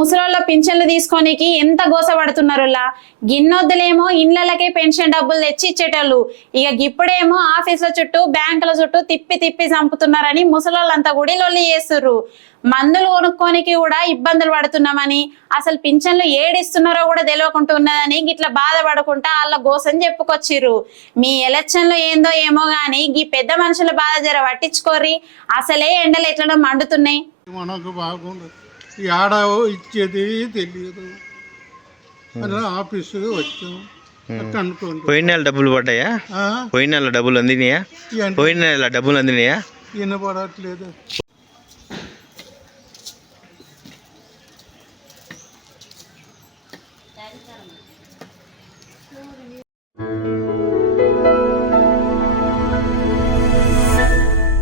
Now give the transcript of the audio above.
ముసలోళ్ళ పింఛన్లు తీసుకోనికి ఎంత గోసపడుతున్నారులా. గిన్నొద్దులేమో ఇండ్లకే పెన్షన్ డబ్బులు తెచ్చి ఇచ్చేటోళ్ళు, ఇక ఇప్పుడేమో ఆఫీసుల చుట్టూ బ్యాంకుల చుట్టూ తిప్పి తిప్పి చంపుతున్నారని ముసలోళ్ళంతా కూడా లొల్లి చేస్తుర్రు. మందులు కొనుక్కోనికి కూడా ఇబ్బందులు పడుతున్నామని, అసలు పింఛన్లు ఏడిస్తున్నారో కూడా తెలియకుంటున్నదని గిట్లా బాధపడుకుంటా వాళ్ళ గోసని చెప్పుకొచ్చిర్రు. మీ ఎలక్షన్లు ఏందో ఏమో గాని ఈ పెద్ద మనుషుల బాధ జర పట్టించుకోర్రి. అసలే ఎండలు ఎట్లనో మండుతున్నాయి. మనకు బాగుండదు, ఆడ ఇచ్చేది తెలియదు. అలా ఆఫీసు వచ్చాం అనుకోండి. పోయిన నెల డబ్బులు పడ్డాయా? పోయిన నెల డబ్బులు అందినాయా? పోయిన నెల డబ్బులు అందినాయా? వినపడట్లేదు.